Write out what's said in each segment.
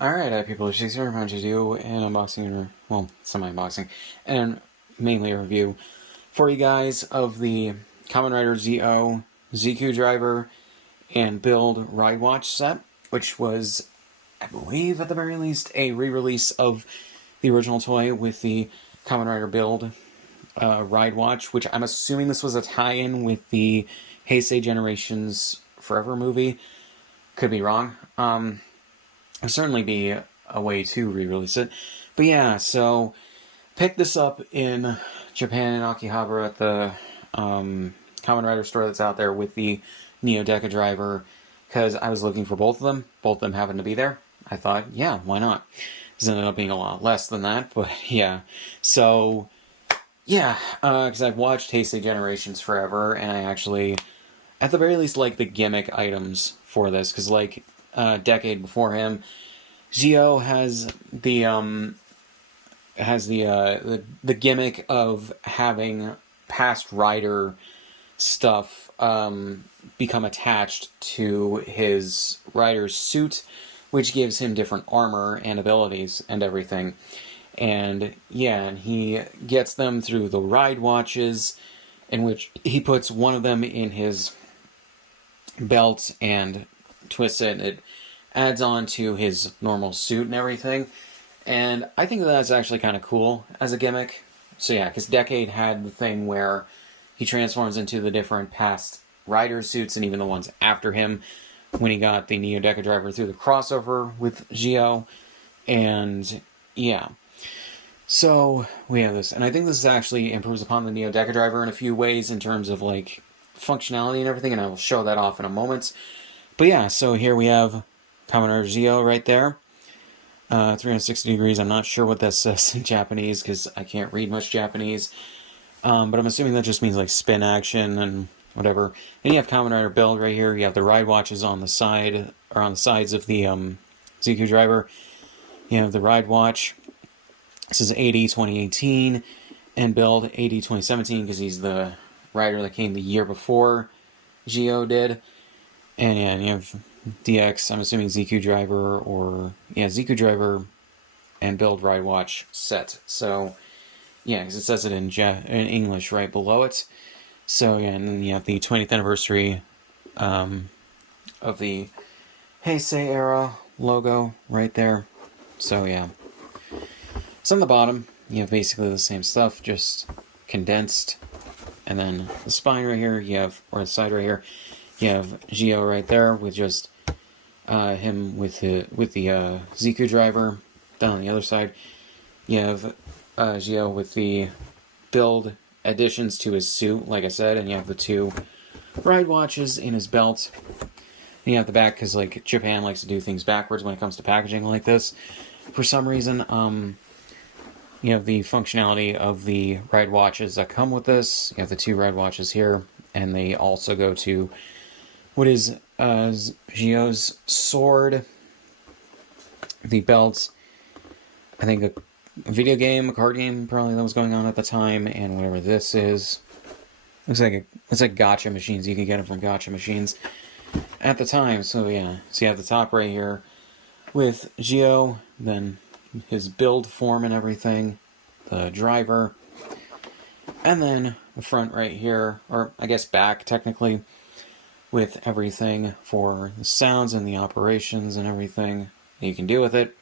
Alright, people, it's Scsigs here. I'm going to do an unboxing, well, semi-unboxing, and mainly a review for you guys of the Kamen Rider ZO, Ziku driver, and build Ridewatch set, which was, I believe, at the very least, a re-release of the original toy with the Kamen Rider build Ridewatch, which I'm assuming this was a tie-in with the Heisei Generations Forever movie. Could be wrong. It'd certainly be a way to re-release it. But yeah, so picked this up in Japan in Akihabara at the Kamen Rider store that's out there with the Neo Deca driver, because I was looking for both of them. Both of them happened to be there. I thought, yeah, why not? This ended up being a lot less than that, but yeah. So, yeah, because I've watched Heisei Generations forever, and I actually, at the very least, like the gimmick items for this, because like a decade before him, Zio has the gimmick of having past rider stuff become attached to his rider's suit, which gives him different armor and abilities and everything. And yeah, and he gets them through the ride watches, in which he puts one of them in his belt and twists it. It adds on to his normal suit and everything. And I think that's actually kind of cool as a gimmick. So yeah, because Decade had the thing where he transforms into the different past rider suits and even the ones after him when he got the Neo Deca driver through the crossover with Zio. And yeah. So we have this. And I think this actually improves upon the Neo Deca driver in a few ways in terms of like functionality and everything, and I will show that off in a moment. But yeah, so here we have Kamen Rider Zio right there. 360 degrees. I'm not sure what that says in Japanese because I can't read much Japanese. But I'm assuming that just means like spin action and whatever. And you have Kamen Rider build right here. You have the ride watches on the side, or on the sides of the Ziku driver. You have the ride watch. This is AD 2018 and build AD 2017 because he's the rider that came the year before Zio did. And yeah, and you have DX, I'm assuming Ziku driver, or yeah, Ziku driver and build ride watch set. So yeah, because it says it in English right below it. So yeah, and then you have the 20th anniversary of the Heisei era logo right there. So yeah. So on the bottom, you have basically the same stuff, just condensed. And then the spine right here, you have, or the side right here, you have Zio right there with just him with the Ziku driver. Down on the other side, you have Zio with the build additions to his suit, like I said, and you have the two ride watches in his belt. And you have the back, because like Japan likes to do things backwards when it comes to packaging like this. For some reason, you have the functionality of the ride watches that come with this. You have the two ride watches here, and they also go to what is Zio's sword, the belt, I think a video game, a card game probably that was going on at the time, and whatever this is. Looks like it's like gacha machines. You can get them from gacha machines at the time. So yeah, so you have the top right here with Zio, then his build form and everything, the driver, and then the front right here, or I guess back technically, with everything for the sounds and the operations and everything that you can do with it.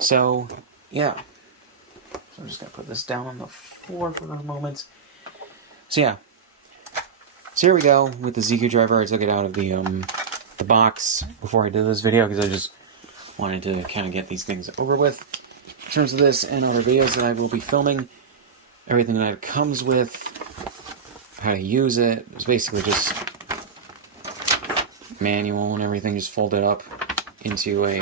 So yeah, so I'm just gonna put this down on the floor for a moment. So yeah, so here we go with the Ziku driver. I took it out of the box before I did this video because I just wanted to kind of get these things over with. In terms of this and other videos that I will be filming, everything that it comes with, how to use it, is basically just manual and everything, just folded up into a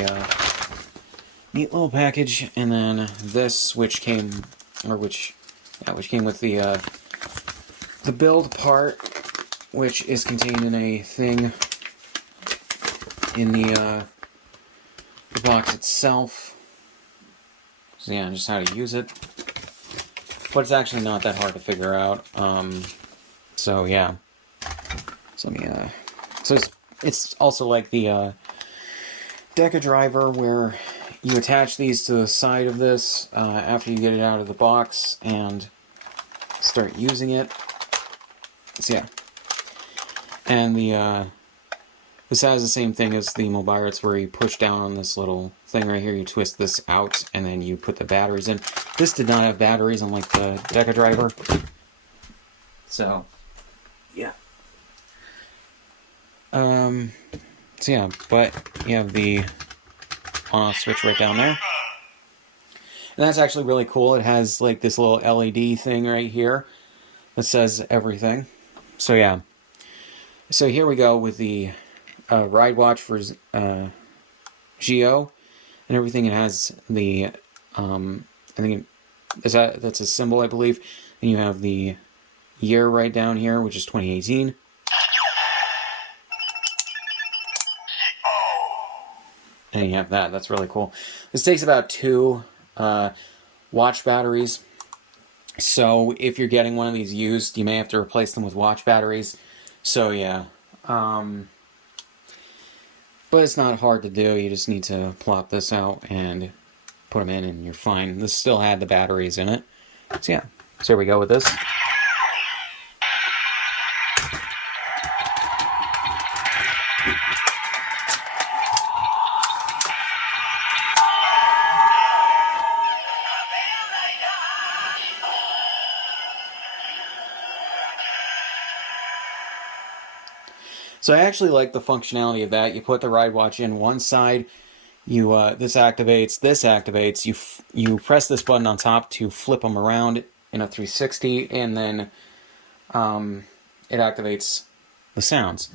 neat little package. And then this, which came with the build part, which is contained in a thing in the box itself. So yeah, just how to use it. But it's actually not that hard to figure out. So yeah. So let me so it's also like the Deca driver where you attach these to the side of this after you get it out of the box and start using it. So yeah. And this has the same thing as the Mobile. It's where you push down on this little thing right here, you twist this out, and then you put the batteries in. This did not have batteries, unlike the Deca driver. So, yeah. So yeah, but you have the on-off switch right down there. And that's actually really cool. It has like this little LED thing right here that says everything. So yeah. So here we go with the Ridewatch for Geo and everything. It has the I think that's a symbol, I believe. And you have the year right down here, which is 2018. And you have that. That's really cool. This takes about 2 watch batteries. So if you're getting one of these used, you may have to replace them with watch batteries. So yeah. But it's not hard to do. You just need to plop this out and put them in and you're fine. This still had the batteries in it. So yeah. So here we go with this. So I actually like the functionality of that. You put the Ridewatch in one side, you this activates. You press this button on top to flip them around in a 360, and then it activates the sounds.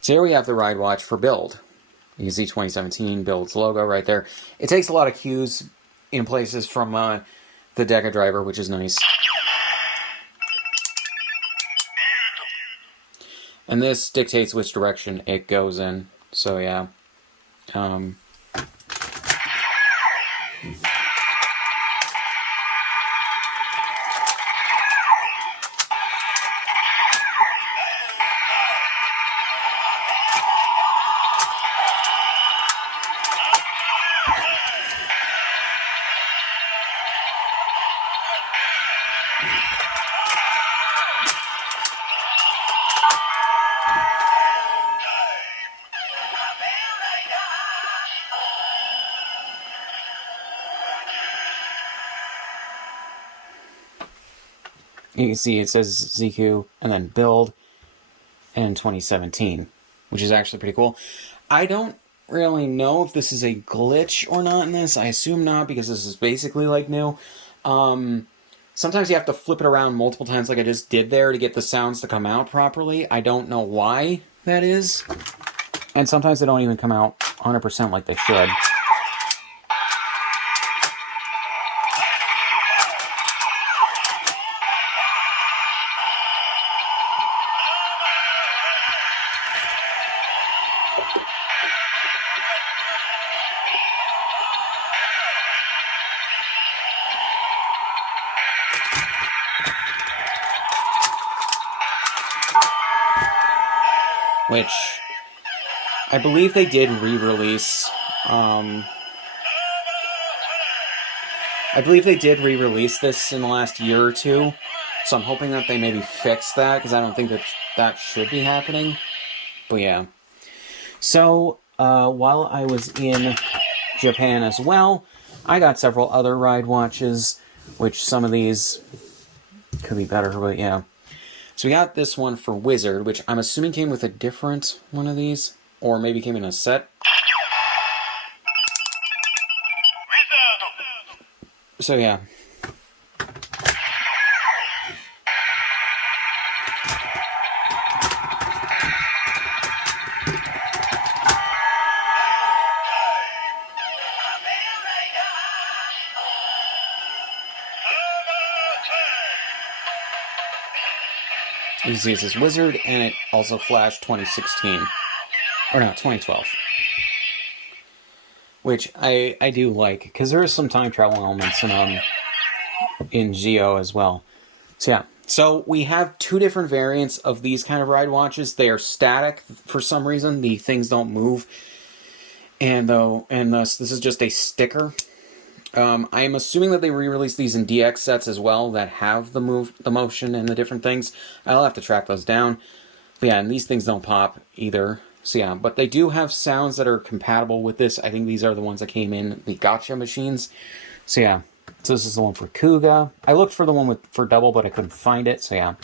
So here we have the Ridewatch for build. You can see 2017 build's logo right there. It takes a lot of cues in places from the Deca driver, which is nice. And this dictates which direction it goes in. So yeah. You can see it says Ziku and then build in 2017, which is actually pretty cool. I don't really know if this is a glitch or not in this. I assume not, because this is basically like new. Sometimes you have to flip it around multiple times like I just did there to get the sounds to come out properly. I don't know why that is. And sometimes they don't even come out 100% like they should. Which I believe they did re-release. I believe they did re-release this in the last year or two, so I'm hoping that they maybe fix that, because I don't think that should be happening. But yeah. So, while I was in Japan as well, I got several other Ridewatches, which some of these could be better, but yeah. So we got this one for Wizard, which I'm assuming came with a different one of these, or maybe came in a set. So yeah. You can see it says Wizard, and it also flashed 2016. Or no, 2012. Which I do like, because there is some time travel elements in Geo as well. So yeah. So we have 2 different variants of these kind of Ridewatches. They are static for some reason. The things don't move. And thus this is just a sticker. I am assuming that they re-released these in DX sets as well that have the motion and the different things. I'll have to track those down. But yeah, and these things don't pop either. So yeah, but they do have sounds that are compatible with this. I think these are the ones that came in the gotcha machines. So yeah, so this is the one for Kuga. I looked for the one for double, but I couldn't find it. So yeah.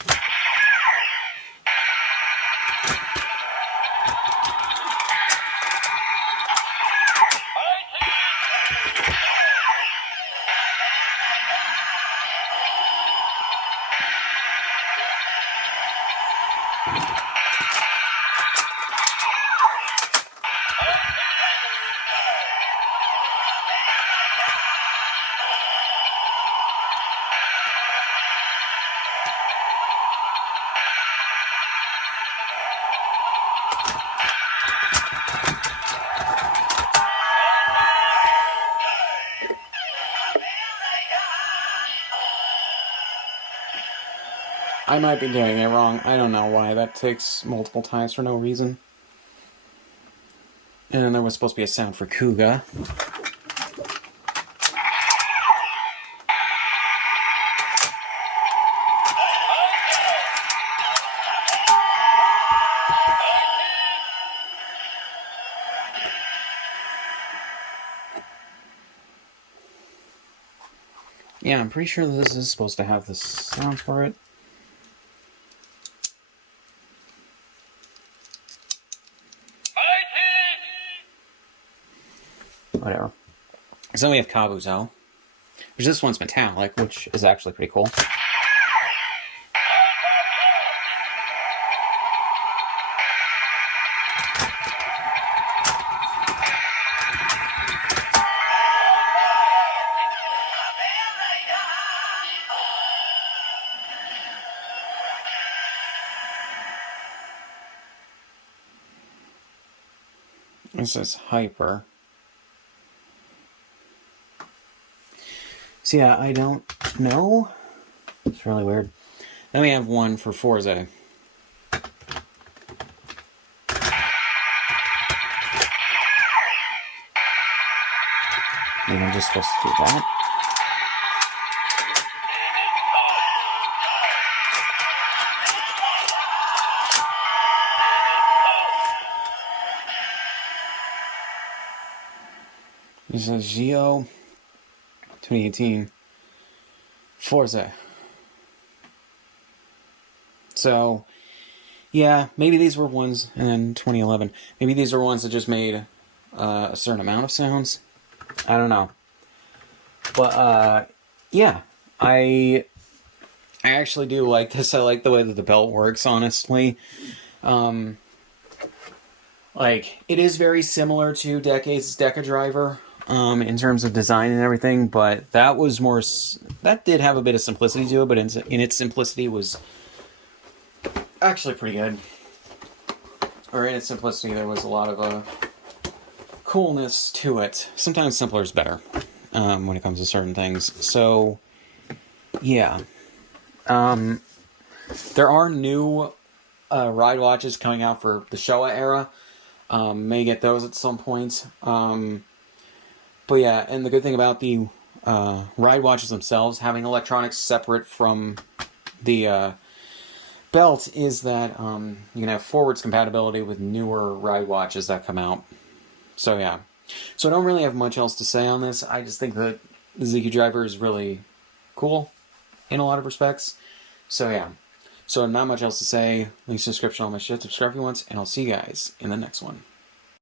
I might be doing it wrong. I don't know why that takes multiple times for no reason. And then there was supposed to be a sound for Kuga. Yeah, I'm pretty sure this is supposed to have the sound for it. Whatever. So then we have Kabuto, which this one's metallic, which is actually pretty cool. This is Hyper. So yeah, I don't know. It's really weird. Then we have one for Forza. Maybe I'm just supposed to do that. This is Geo 2018 Forza. So, yeah, maybe these were ones, and then 2011. Maybe these are ones that just made a certain amount of sounds. I don't know. But, yeah, I actually do like this. I like the way that the belt works, honestly. Like, it is very similar to Decade's Deca Driver. In terms of design and everything, but that was more... That did have a bit of simplicity to it, but in its simplicity was actually pretty good. Or in its simplicity, there was a lot of coolness to it. Sometimes simpler is better when it comes to certain things. So, yeah. There are new Ridewatches coming out for the Showa era. May get those at some point. But yeah, and the good thing about the Ridewatches themselves having electronics separate from the belt is that you can have forwards compatibility with newer Ridewatches that come out. So yeah. So I don't really have much else to say on this. I just think that the Ziku Driver is really cool in a lot of respects. So yeah. So not much else to say. Link to the description on my shit. Subscribe if you want, and I'll see you guys in the next one.